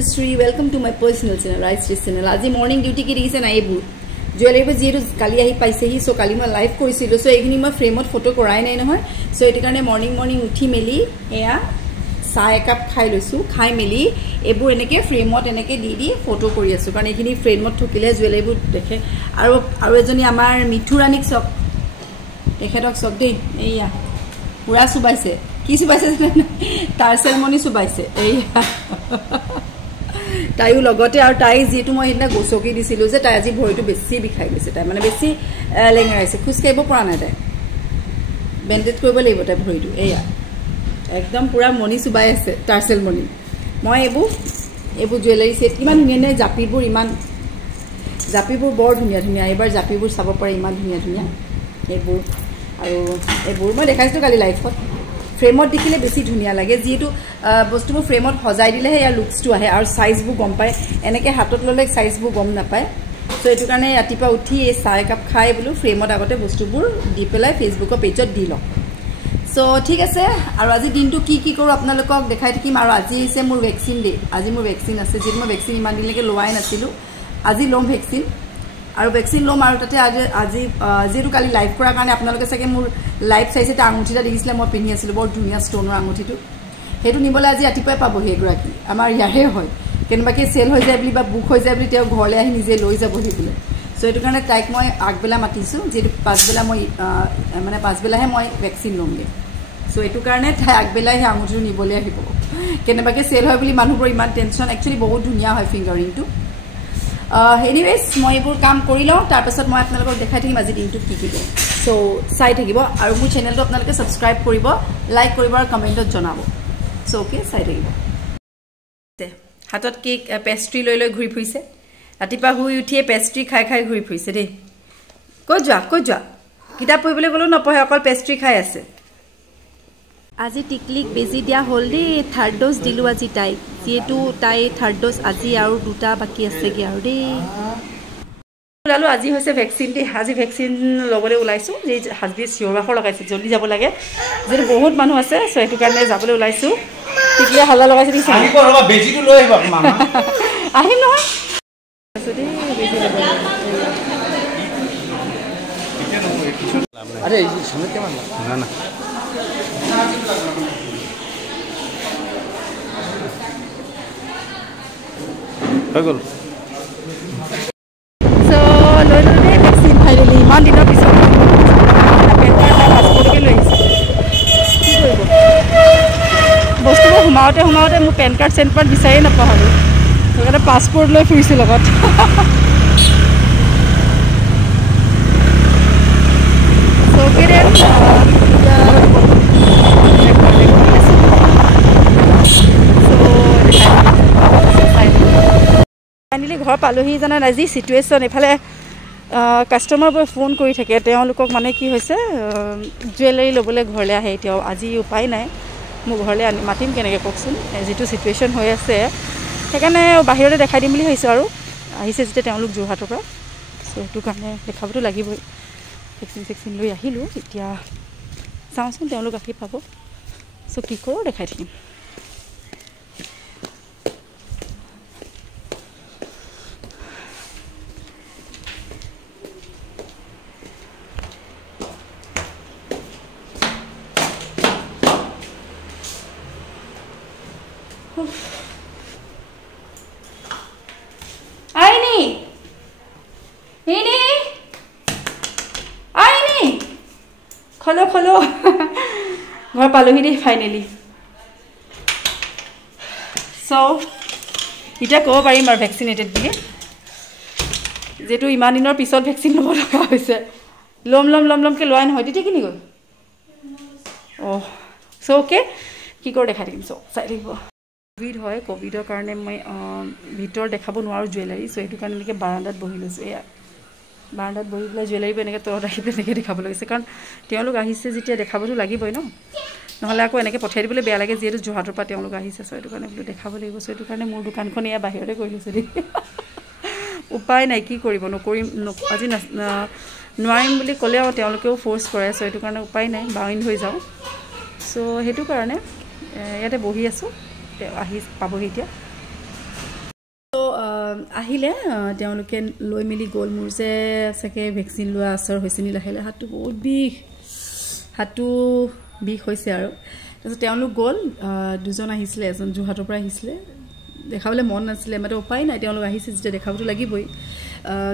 Rajeshri, welcome to my personal channel, Rajeshri channel. Aji morning duty ki reason I bu. Jewelry ba jeeru kali ahi paise hi so kali ma live korisilo so ekhini ma frame ot photo korai nai nohoy so etu karone morning uthi meli eya sa ek cup khai loisu khai meli ebu eneke frame ot eneke di photo kori asu karon ekhini frame ot thokile jewelry bu dekhe aru ejoni amar mithuranik sok dekhetok sok dei eya pura subaise কি সুবাইছে তার ceremony সুবাইছে এই তাইও লগতে আর তাই যেটু মই হিনা গোসকি দিছিলো যে তাই আজি ভৰিটো বেছি বিখাই গৈছে তাই মানে বেছি লেঙৰাইছে খুসকাইব পৰা নাই তাই বেন্ডেজ কৰিব লাগিব তাই ভৰিটো এইয়া একদম পুৰা মনি সুবাই আছে তাৰ সেৰেমনি মই এবু জুৱেলাৰী সেট ইমান ধুনীয়া জাপিবোৰ ইমান জাপিবোৰ বৰ ধুনীয়া ধুনীয়া এবাৰ জাপিবোৰ চাব পাৰে ইমান ধুনীয়া ধুনীয়া এইবোৰ মই দেখাইছো কালি লাইভত फ्रेमत देखिले बेसी धुनिया लागे जेतु बस्तुबो फ्रेमत हजाई दिले या लुक्स टु आहे और साइज बु गम पाए एनेके हातत लले साइज बु गम ना पाए सो एटु कारणे रातिपा उठी ए चाय काप खाय बुलु फ्रेमत आगते बस्तुबुर दि पेलाय फेसबुक पेजत दिलो सो ठीक আছে আৰু আজি দিনটো কি কৰো আপোনালোকক দেখাই থাকিম আৰু আজি হৈছে মোৰ ভ্যাকসিন ডে আজি মোৰ ভ্যাকসিন আছে যেটো মই ভ্যাকসিন ইমান দিনলৈকে লোৱাই নাছিলো আজি লম ভ্যাকসিন আৰু ভ্যাকসিন লম আৰু তাতে আজি যেটো কালি লাইভ কৰাৰ কাৰণে আপোনালোকে চাগে মোৰ লাইভ চাইছে তা আঙুঠিটা দেখিছিলে মই পিন্ধি আছিল বৰ ধুনিয়া ষ্টোনৰ আঙুঠিটো হেতু নিবলে আজি ৰাতিপুৱাই পাব হেগৰাকি আমাৰ ইয়াৰে হয় কেনবাকে সেল হৈ যায় বুলি বা বুক হৈ যায় বুলি তেও ঘৰলে আহি নিজে লৈ যাব হিবলে সো এটো কাৰণে টাইক মই আগবেলা মাতিছো যেটো পাঁচবেলা মই মানে পাঁচবেলাহে মই ভ্যাকসিন লমগে সো এটো কাৰণে তাই আগবেলাই হে আঙুঠিটো নিবলে আহিব কেনবাকে সেল হয় বুলি মানুহবোৰ ইমান টেনশন একচুয়ালি বহুত ধুনিয়া হয় ফিংগাৰিংটো এনিৱেজ মই এবোৰ কাম কৰি লওঁ তাৰ পাছত মই আপোনালোকক দেখাই থাকিম আজি দিনটো কি কৰো সো চাই থাকিব আৰু মোৰ চেনেলটো আপোনালোকে সাবস্ক্ৰাইব কৰিব লাইক কৰিব আৰু কমেন্টত জনাব সো ওকে চাই থাকিব হাতত কেক পেস্ট্ৰি লৈ ঘুৰি ফুৰিছে ৰাতিপুৱা শুই উঠিয়ে পেস্ট্ৰি খাই ঘুৰি ফুৰিছে দেই কই যোৱা কিতাপ পঢ়িবলৈ গলো নপঢ়ে অকল পেস্ট্ৰি খাই আছে আজি টিকলিক বেজি দিয়া হল দি থাৰ্ড ডোজ দিলু আজি তাই যেটো তাই থাৰ্ড ডোজ আজি আৰু দুটা বাকি আছে কি আৰু দেই লালু আজি হৈছে ভ্যাকসিন দি আজি ভ্যাকসিন লবলৈ ওলাইছো যে হাজবি চিঞৰাখৰ লগাইছে জলদি যাব লাগে যে বহুত মানুহ আছে সো এটো কাৰণে যাবলৈ ওলাইছো টিকলিয়া হাল্লা লগাইছে দিছে আহিব ৰবা বেজিটো লৈ আহিব মামা আহিম নহয় সদি বেজি লব আরে এই সামনে কেমন না পাগল সো লৈ ভ্যাকসিন ফাইনালি ইমান দিনৰ পিছত পাছপৰ্টকে লৈ আহিছে কি কৰিব বস্তুবোৰ সোমাওতে মোৰ পেন কাৰ্ড চেন কাৰ্ড বিচাৰি নাপাহৰো সেইকাৰণে পাছপৰ্ট লৈ ফুৰিছো লগত সো কেৰে ফাইনালি ঘৰ পালোহি জানা আজি সিচুৱেশ্যন এফালে কাস্টমাৰ বয় ফোন কৰি থাকে তেওঁলোকক মানে কি হৈছে জুৱেলাৰী ল'বলৈ ঘৰলৈ আহে এতিয়া আজি উপায় নাই মোৰ ঘৰলৈ মাতিম কেনেকৈ কওকচোন যেটো সিচুৱেশ্যন হৈ আছে সেইকাৰণে বাহিৰতে দেখাই দিম বুলি ভাবিছোঁ আৰু আহিছে যেতিয়া তেওঁলোক যোৰহাটৰ পৰা সো সেইটো কাৰণে দেখাবতো লাগিবই ভেকচিন লৈ আহিলোঁ এতিয়া চাওঁচোন তেওঁলোক আহি পাব সো কি কৰোঁ দেখাই থাকিম খলো ঘৰ পালোহি দেই ফাইনেলি সো এতিয়া ক'ব পাৰিম আৰু ভ্যাকচিনেটেড বুলি যেটো ইমান দিনৰ পিছত ভ্যাকচিন ল'ব লগা হৈছে লমকে লোৱাই নহয় তেতিয়া কিনি গ'ল সো ওকে কি কৰি দেখাই দিম সো চাই থাকিব কোভিড হয় কোভিডৰ কাৰণে মই ভিতৰ দেখাব নোৱাৰো জুৱেলাৰী সো এইটো কাৰণে এনেকৈ বাৰান্দাত বহি লৈছোঁ এয়া বাৰান্দাত বহি পেলাই জুৱেলাৰীবোৰ এনেকৈ তলত ৰাখি পেলাই এনেকৈ দেখাব লাগিছে কাৰণ তেওঁলোক আহিছে যেতিয়া দেখাবতো লাগিবই নহ'লে আকৌ এনেকৈ পঠিয়াই দিবলৈ বেয়া লাগে যিহেতু যোৰহাটৰ পৰা তেওঁলোক আহিছে সো এইটো কাৰণে বোলো দেখাব লাগিব সো এইটো কাৰণে মোৰ দোকানখন এয়া বাহিৰতে কৰি লৈছোঁ দেই উপায় নাই কি কৰিব নকৰিম আজি নোৱাৰিম বুলি ক'লেও তেওঁলোকেও ফ'ৰ্চ কৰে সো এইটো কাৰণে উপায় নাই বাউণ্ড হৈ যাওঁ সো সেইটো কাৰণে ইয়াতে বহি আছোঁ আহি পাবহি এতিয়া তো আহিলে তেওঁলোকে লৈ মিলি গ'ল মোৰ যে চাগে ভেকচিন লোৱা আচৰ হৈছে নি লাহে লাহে হাতটো বহুত হাতটো বিষ হৈছে আৰু তাৰপিছত তেওঁলোক গ'ল দুজন আহিছিলে এজন যোৰহাটৰ পৰা আহিছিলে দেখাবলৈ মন নাছিলে মানে উপায় নাই তেওঁলোক আহিছে যেতিয়া দেখাবতো লাগিবই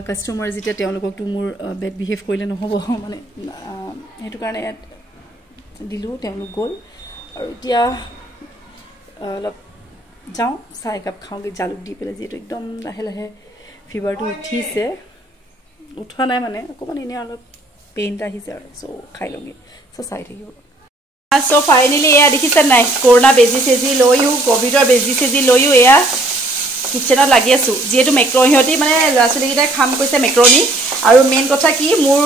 কাষ্টমাৰ যেতিয়া তেওঁলোককতো মোৰ বেড বিহেভ কৰিলে নহ'ব মানে সেইটো কাৰণে দিলোঁ তেওঁলোক গ'ল আৰু এতিয়া অলপ যাওঁ চাহ একাপ খাওঁগৈ জালুক দি পেলাই যিহেতু একদম লাহে লাহে ফিভাৰটো উঠিছে উঠোৱা নাই মানে অকণমান এনেই অলপ পেইন এটা আহিছে আৰু চ' খাই লওঁগৈ চ' চাই থাকিব চ' ফাইনেলি এয়া দেখিছে নাই কৰোণা বেজি চেজি লৈও ক'ভিডৰ বেজি চেজি লৈও এয়া কিটচেনত লাগি আছোঁ যিহেতু সিহঁতি মানে ল'ৰা ছোৱালীকেইটাই খাম কৈছে মেক্ৰণি আৰু মেইন কথা কি মোৰ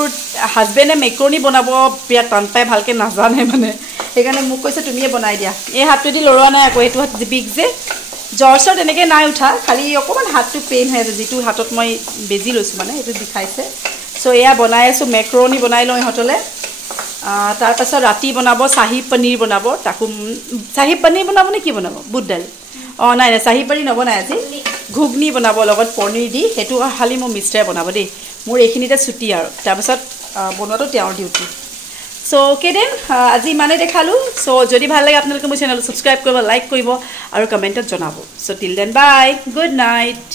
হাজবেণ্ডে মেক্ৰণি বনাব বিৰাট টান পায় ভালকৈ নাজানে মানে সেইকাৰণে মোক কৈছে তুমিয়ে বনাই দিয়া এই হাতটোদি লৰোৱা নাই আকৌ এইটো হাত বিষ যে জ্বৰ চৰ তেনেকৈ নাই উঠা খালি অকণমান হাতটো পেইন হৈ আছে যিটো হাতত মই বেজি লৈছোঁ মানে সেইটো বিষাইছে চ' এয়া বনাই আছোঁ মেক্ৰণি বনাই লওঁ ইহঁতলৈ তাৰপাছত ৰাতি বনাব চাহী পনীৰ বনাব তাকো চাহী পনীৰ বনাব নে কি বনাব বুট দালি অঁ নাই নাই চাহী পনীৰ নবনাই আজি ঘুগনি বনাব লগত পনীৰ দি সেইটো খালি মোৰ মিষ্টাৰে বনাব দেই মোৰ এইখিনিতে ছুটি আৰু তাৰপাছত বনোৱাটো তেওঁৰ ডিউটি চ' অ'কে দেন আজি ইমানেই দেখালোঁ চ' যদি ভাল লাগে আপোনালোকে মোৰ চেনেলটো ছাবস্ক্ৰাইব কৰিব লাইক কৰিব আৰু কমেণ্টত জনাব চ' till then bye good night